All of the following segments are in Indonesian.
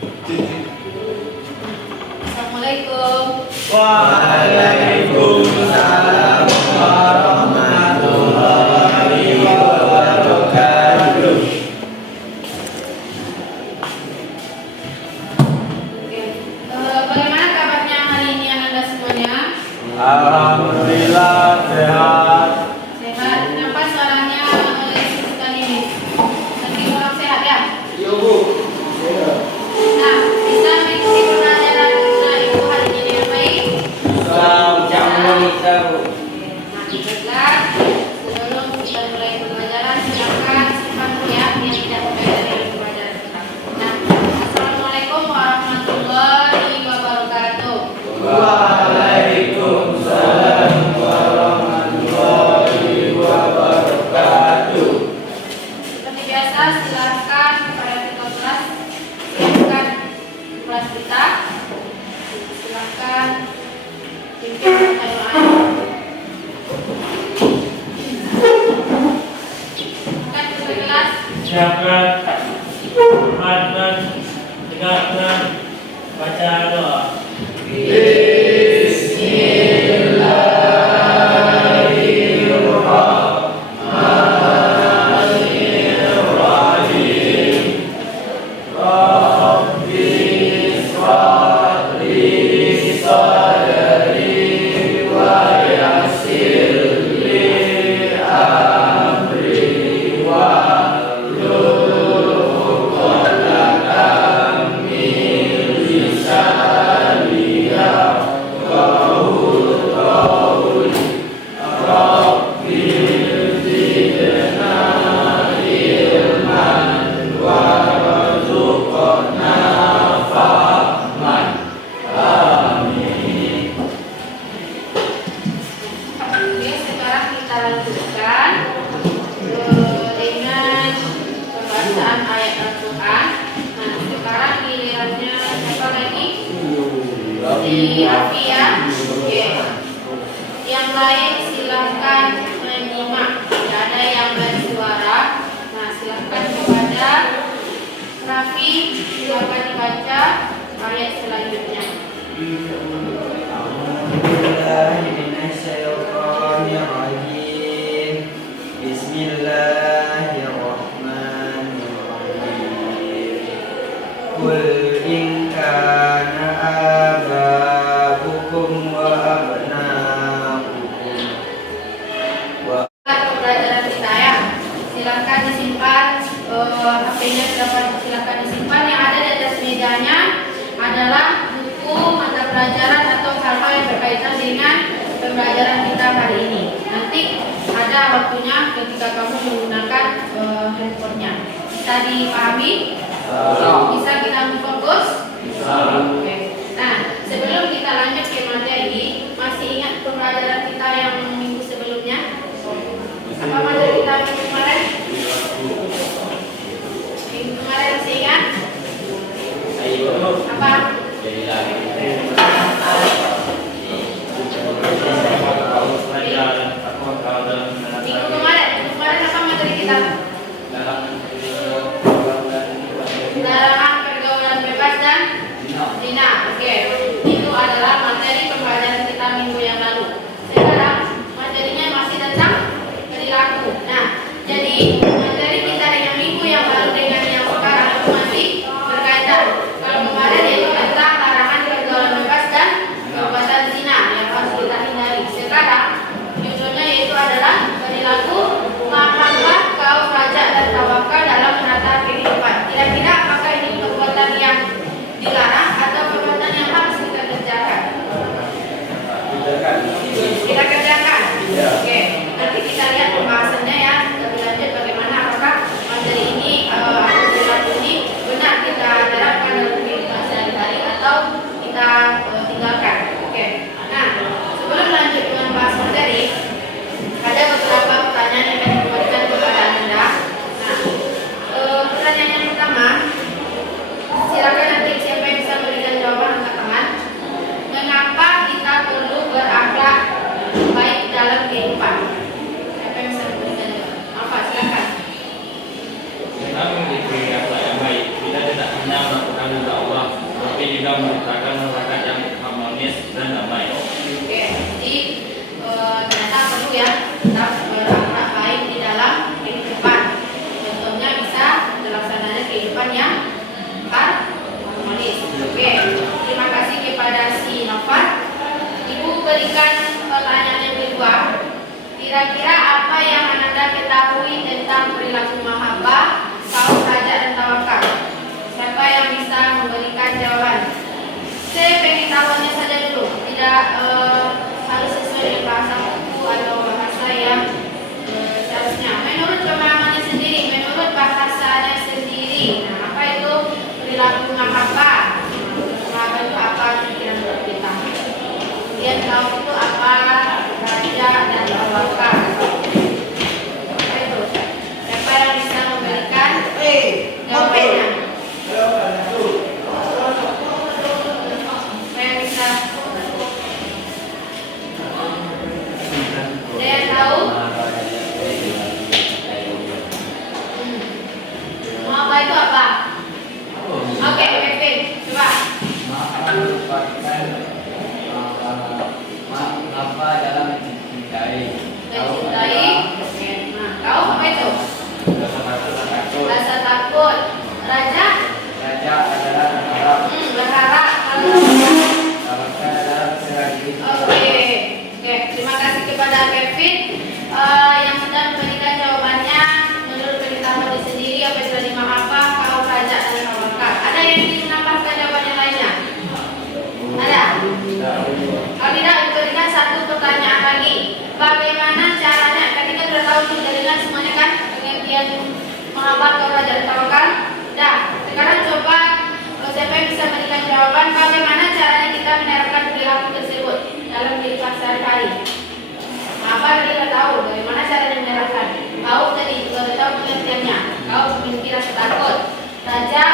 Assalamualaikum. Waalaikumsalam warahmatullahi wabarakatuh. Bagaimana kabarnya hari ini Anda semuanya? Alhamdulillah sehat. Sehat. Kenapa suaranya sisihkan ini? Lagi kurang sehat ya? Iya Bu. Nah, bisa mengikuti pelajaran Ibu hari ini dengan baik? Bisa Bu. Nah, baiklah. Sebelum kita mulai pembelajaran, silakan simpan dulu ya yang tidak terkait dari pembelajaran kita. Nah, Assalamualaikum warahmatullahi wabarakatuh. Waalaikumsalam warahmatullahi wabarakatuh. Seperti biasa, silakan kepada ketua kelas siapkan kelas kita. Silakan pimpin pertanyaan. Silakan ketua kelas. Siapkan, hormatkan, tegakkan, baca doa. Oke, sekarang kita lanjutkan dengan pembacaan ayat Al-Quran. Nah, sekarang gilirannya siapa lagi? Si Afi ya. Oke. Yang lain silakan menyimak. Tidak ada yang bersuara. Nah, silakan kepada Raffi, silakan dibaca ayat selanjutnya. Bismillahirrahmanirrahim. Bismillahirrahmanirrahim. Qul in kana aba'ukum wa abna'ukum wa Pembelajaran kita ya. Silakan disimpan HP-nya, silakan disimpan. Yang ada di atas mejanya adalah buku mata pelajaran atau hal-hal yang berkaitan dengan pembelajaran kita hari ini. Nanti ada waktunya ketika kamu menggunakan handphonenya. Bisa dipahami? Bisa kita fokus? Oke. Nah, sebelum kita lanjut ke materi, masih ingat pembelajaran kita yang minggu sebelumnya? Apa materi kita minggu kemarin? Minggu kemarin masih ingat? Apa? Minggu kemarin apa materi kita? Larangan pergaulan bebas dan zina. Oke, itu adalah materi pembelajaran kita minggu yang lalu. Sekarang materinya masih tentang perilaku. Nah, jadi materi kita dengan minggu yang lalu dengan yang sekarang itu masih berkaitan. Kalau kemarin itu tentang larangan pergaulan bebas dan perbuatan zina yang harus kita hindari. Sekarang judulnya yaitu adalah perilaku mahabbah, kaum raja dan tawakal dalam menata kehidupan. Kira-kira apakah ini perbuatan yang dilarang atau perbuatan yang harus kita kerjakan? Kita kerjakan. Oke, nanti kita lihat pembahasannya ya. Lebih lanjut bagaimana apakah materi ini atau perilaku ini benar kita terapkan dalam kehidupan sehari-hari atau kita tinggalkan. Oke. Nah, sebelum lanjut dengan bahas materi, ada beberapa pertanyaan yang akan diberikan kepada Anda. Nah, pertanyaan yang pertama, silakan nanti siapa yang bisa memberikan jawaban angkat tangan. Mengapa kita perlu berakhlak baik dalam kehidupan? Siapa yang bisa memberikan jawaban? Apa? Silakan. Kita memiliki akhlak yang baik. Kita tidak hanya melakukan untuk Allah, kita menciptakan masyarakat yang harmonis dan damai. Oke, jadi ternyata perlu ya tetap berakhlak baik di dalam kehidupan. Contohnya bisa terlaksananya kehidupan yang harmonis. Oke, terima kasih kepada si Novan. Ibu berikan pertanyaan yang kedua. Kira-kira apa yang Anda ketahui tentang perilaku mahabbah, kaum raja dan tawakal? Siapa yang bisa memberikan jawaban? Saya pengen tahunya saja dulu, tidak harus sesuai dengan bahasa buku atau bahasa yang seharusnya. Menurut pemahamannya sendiri, menurut bahasanya sendiri. Nah, apa itu perilaku mahabbah? Mahabbah itu apa pikiran menurut kita? Kemudian kaum itu apa? Raja dan tawakal. Apa itu? Siapa yang bisa memberikan jawabannya? Saya bisa. Ada yang tahu? Mahabbah itu apa? Oke, Kevin, coba. Apa dalam mencintai? Mencintai. Oke. Nah, kau apa itu? Takut. Rasa takut. Raja? Raja adalah berharap. Berharap. Tawakal adalah berserah diri. Oke. Terima kasih kepada Kevin yang sudah memberikan jawabannya menurut pengetahuan sendiri apa itu dari mahabbah, kaum raja dan tawakal. Ada yang ingin menambahkan jawaban yang lainnya? Ada? Kalau tidak, berikan satu pertanyaan lagi. Bagaimana caranya? Tadi kan sudah tahu sudah dengar semuanya kan pengertian mahabbah, kaum raja dan tawakal. Dah. Sekarang coba siapa yang bisa memberikan jawaban bagaimana caranya kita menerapkan perilaku tersebut dalam kehidupan sehari-hari. Apa tadi kita tahu bagaimana caranya menerapkan. Kau tadi juga sudah tahu pengertiannya. Kau memiliki rasa takut. Raja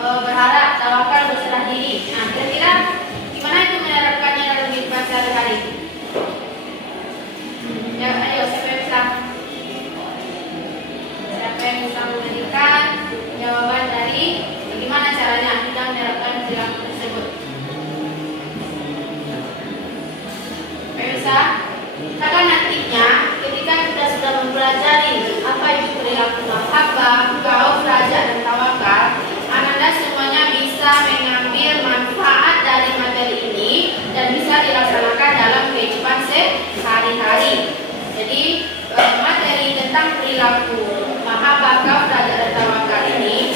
berharap, tawakal berserah diri. Nah, kira-kira gimana itu menerapkannya dalam kehidupan sehari-hari? Ya, ayo siapa yang bisa? Siapa yang bisa memberikan jawaban dari bagaimana caranya kita menerapkan perilaku tersebut? Bisa? Karena nantinya ketika kita sudah mempelajari apa itu perilaku mahabbah, kaum raja dan tawakal, Anda semuanya bisa mengambil manfaat dari materi ini dan bisa dilaksanakan dalam kehidupan sehari-hari. Jadi materi tentang perilaku mahabbah, kaum raja dan tawakal ini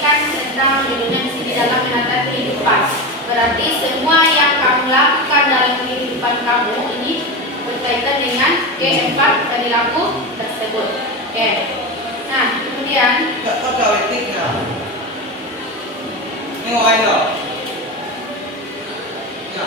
kan tentang judulnya di sini dalam menata kehidupan. Berarti semua yang kamu lakukan dalam kehidupan kamu ini berkaitan dengan keempat perilaku tersebut. Oke. Nah, kemudian Kau tahu etiknya? Ini ngapain lo? Ya.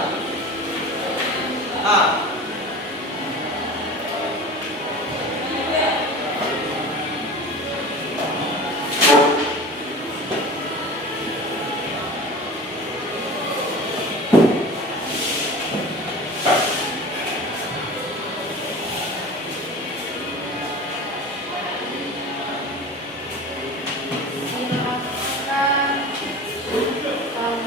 kaum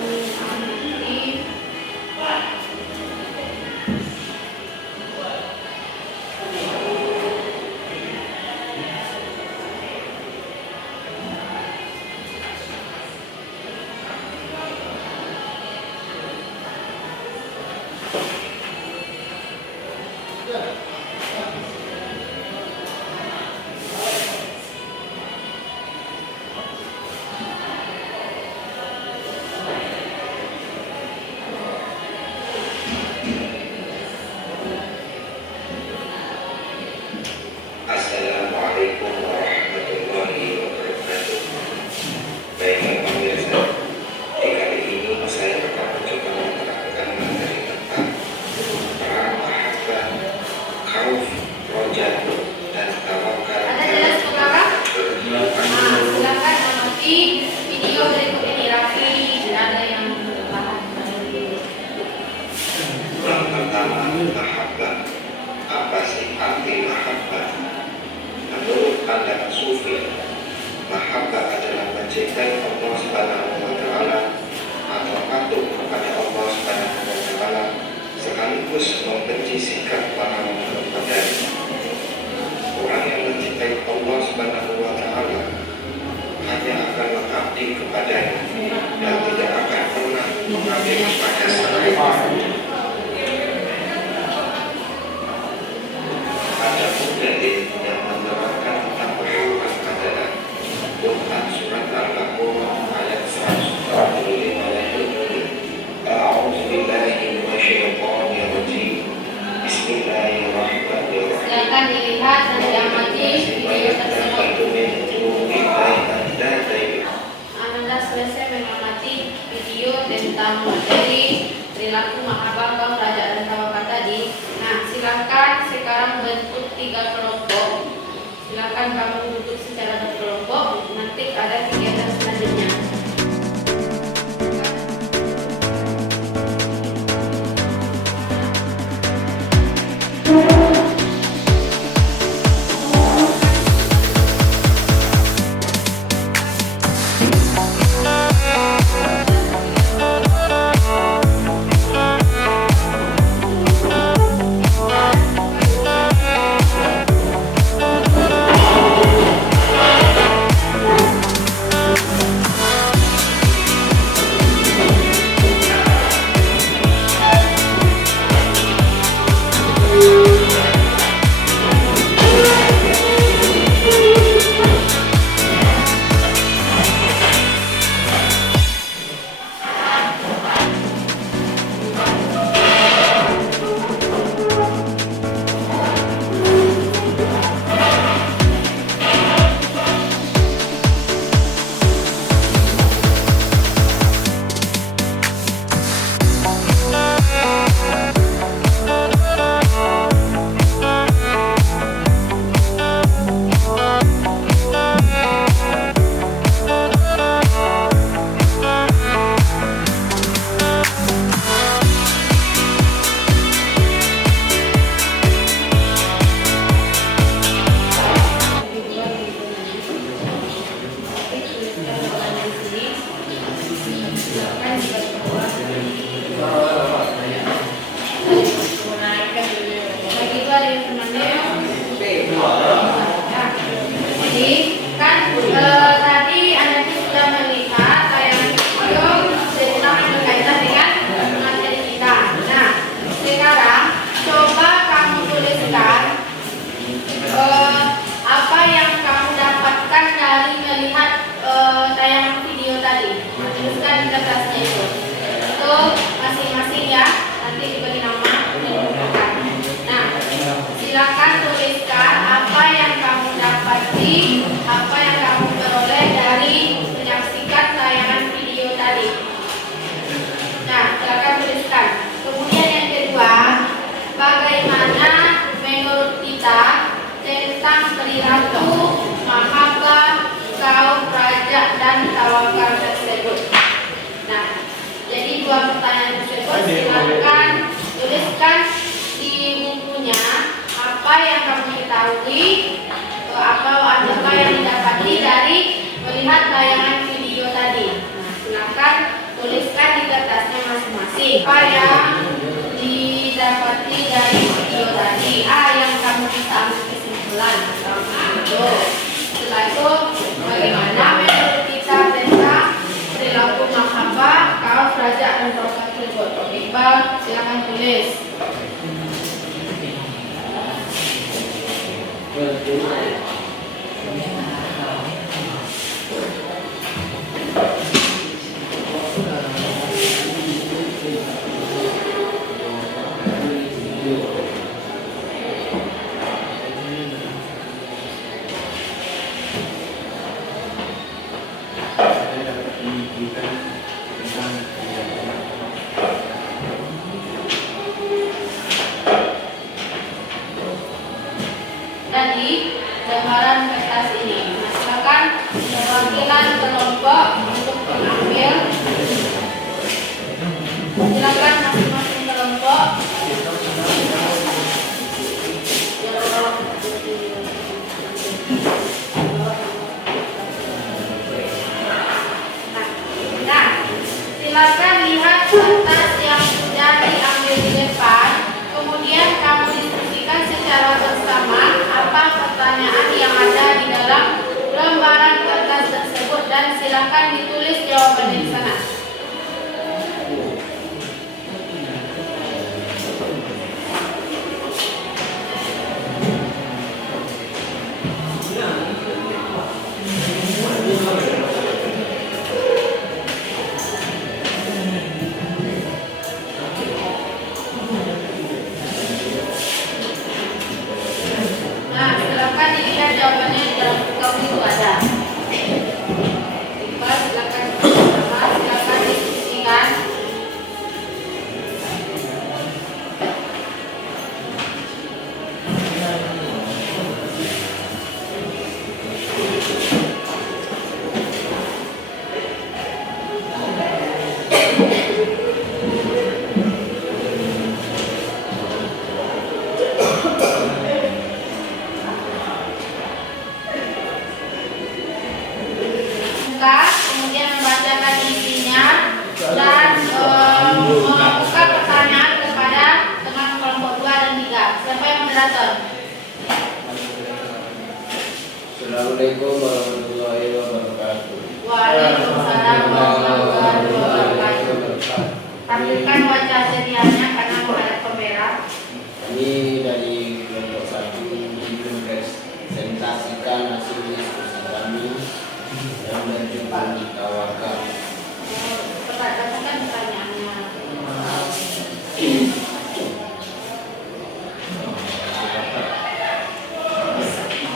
Ada dalil yang menerangkan tentang berhak adalah Quran surat Al-Baqarah ayat 145 dan 20. A'udzu billahi minasyaitonir rajim. Bismillahirrahmanirrahim. Silakan dilihat dan diamati video tersebut. Anda selesai mengamati video tentang materi perilaku mahabbah kaum raja dan tawakal tadi. Nah, silakan sekarang bentuk 3 kelompok. Silakan kamu duduk secara berkelompok. Nanti ada kegiatan selanjutnya. Silakan tuliskan apa yang kamu dapati, apa yang kamu peroleh dari menyaksikan tayangan video tadi. Nah, silakan tuliskan. Kemudian yang kedua, bagaimana menurut kita tentang perilaku mahabbah kaum raja dan tawakal tersebut. Nah, jadi 2 pertanyaan tersebut silakan tuliskan di bukunya apa yang kamu ketahui, apa yang didapati dari melihat tayangan video tadi. Nah, silakan tuliskan di kertasnya masing-masing apa yang didapati dari video tadi. Yang kamu bisa ambil kesimpulan tentang itu. Setelah itu, bagaimana menurut kita tentang perilaku mahabbah kaum raja dan tawakal tersebut. Iqbal, silakan tulis. Tadi gambaran kertas ini. Nah, silakan perwakilan kelompok untuk mengambil. Silakan masing-masing kelompok. Nah, silakan lihat kertas yang sudah diambil di depan. Kemudian kamu diskusikan secara bersama apa pertanyaan yang ada di dalam lembaran kertas tersebut dan silakan ditulis jawabannya di sana. Assalamualaikum warahmatullahi wabarakatuh. Waalaikumsalam warahmatullahi wabarakatuh. Tampilkan wajah sedianya karena menghadap kamera. Ini dari kelompok 1 mempresentasikan hasil diskusi kami yang berjudul tawakal. Pertanyaan pertanyaannya.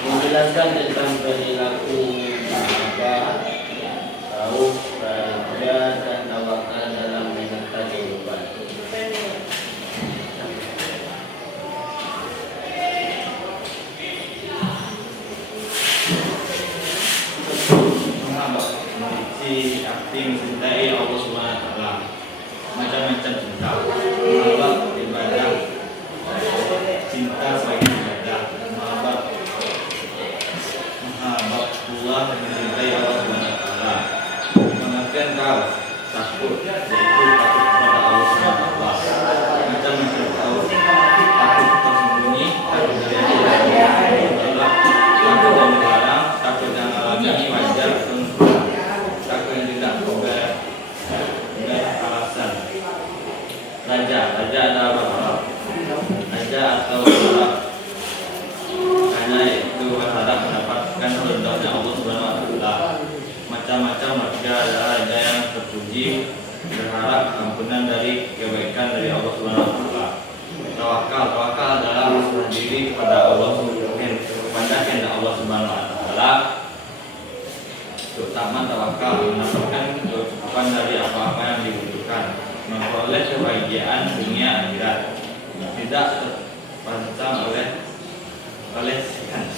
Menjelaskan tentang perilaku sahabat, tahu, raja, dan tawakal dalam menata kehidupan. Si akti mencintai Allah Subhanahu wa taala. Macam-macam cinta. Mahabbah ibadah. Cinta sebagai ibadah. Mahabbah Allah mencintai Allah Subhanahu wa taala. Mengertian kau takut, yaitu takut kepada Allah Subhanahu wa taala. Macam-macam kau takut tersembunyi, takut dari Allah, takut yang dilarang, takut yang alami wajar, takut yang tidak beralasan. Raja adalah berharap. Raja atau berharap hanya itu berharap mendapatkan ridhonya Allah Subhanahu wa taala. Macam-macam raja adalah raja yang terpuji, berharap ampunan dari kebaikan dari Allah Subhanahu wa taala. Tawakal adalah berserah diri kepada Allah kepada kehendak Allah Subhanahu wa taala. Terutama tawakal mendapatkan kecukupan dari apa-apa yang dibutuhkan, memperoleh kebahagiaan dunia akhirat, tidak terpancang oleh setan,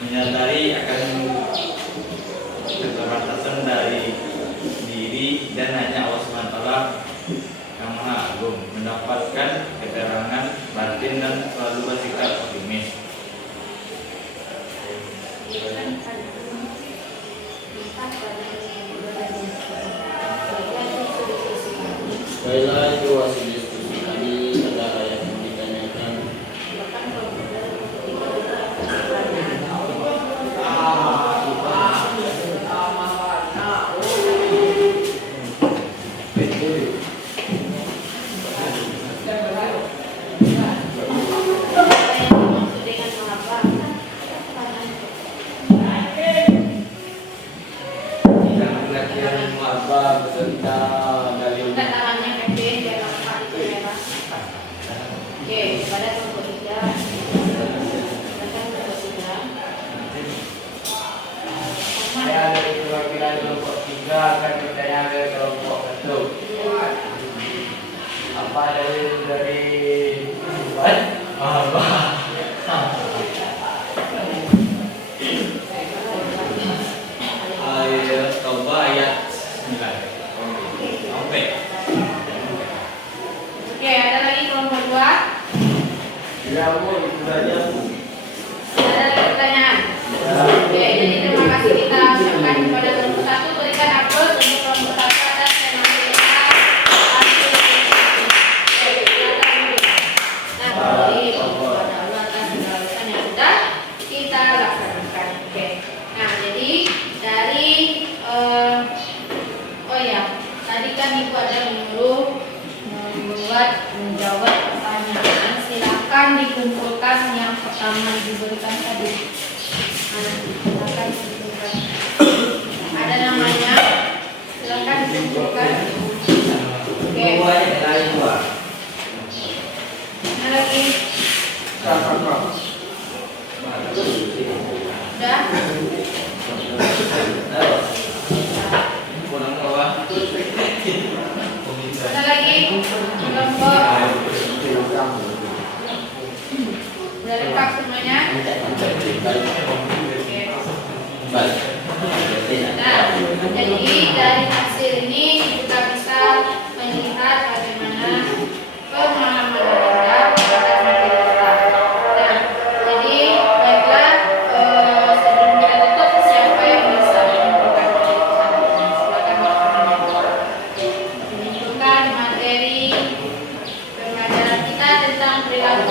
menyadari akan keterbatasan dari diri dan hanya Allah Subhanahu wa taala yang Maha Agung, mendapatkan keterangan batin dan selalu bersikap optimis. Baiklah, itu hasil diskusi kami. Ada yang mau ditanyakan? Yang pengertian muhabah beserta dalil. Tangannya kecil, dia lengkap itu merah. Oke, pada kelompok 3. Saya dari perwakilan kelompok 3 akan bertanya ke kelompok 1. Apa dari muhabah? Ayat Taubah ayat 9 sampai. Oke, ada lagi kelompok 2. Ya, Bu, itu saja, Bu. Ada lagi pertanyaan. Oke, jadi terima kasih kita ucapkan kepada kelompok 1. Berikan aplaus untuk kelompok 1 atas tema kita. Nah, jadi kepada Allah atas segala urusan yang sudah kita laksanakan. Oke. Nah, jadi dari oh ya, tadi kan Ibu ada menyuruh menjawab pertanyaan. Silakan dikumpulkan yang pertama diberikan tadi. Nah, silakan dikumpulkan. Ada namanya. Silakan dikumpulkan. Oke. Ada lagi. Udah. Ada lagi kelompok. Udah lengkap semuanya. Oke. Nah, jadi dari hasil ini kita bisa melihat bagaimana pemahaman Anda terhadap materi kita. Nah, jadi baiklah, sebelum kita tutup, siapa yang bisa menyimpulkan materi kita? Silakan menyimpulkan materi pembelajaran kita tentang perilaku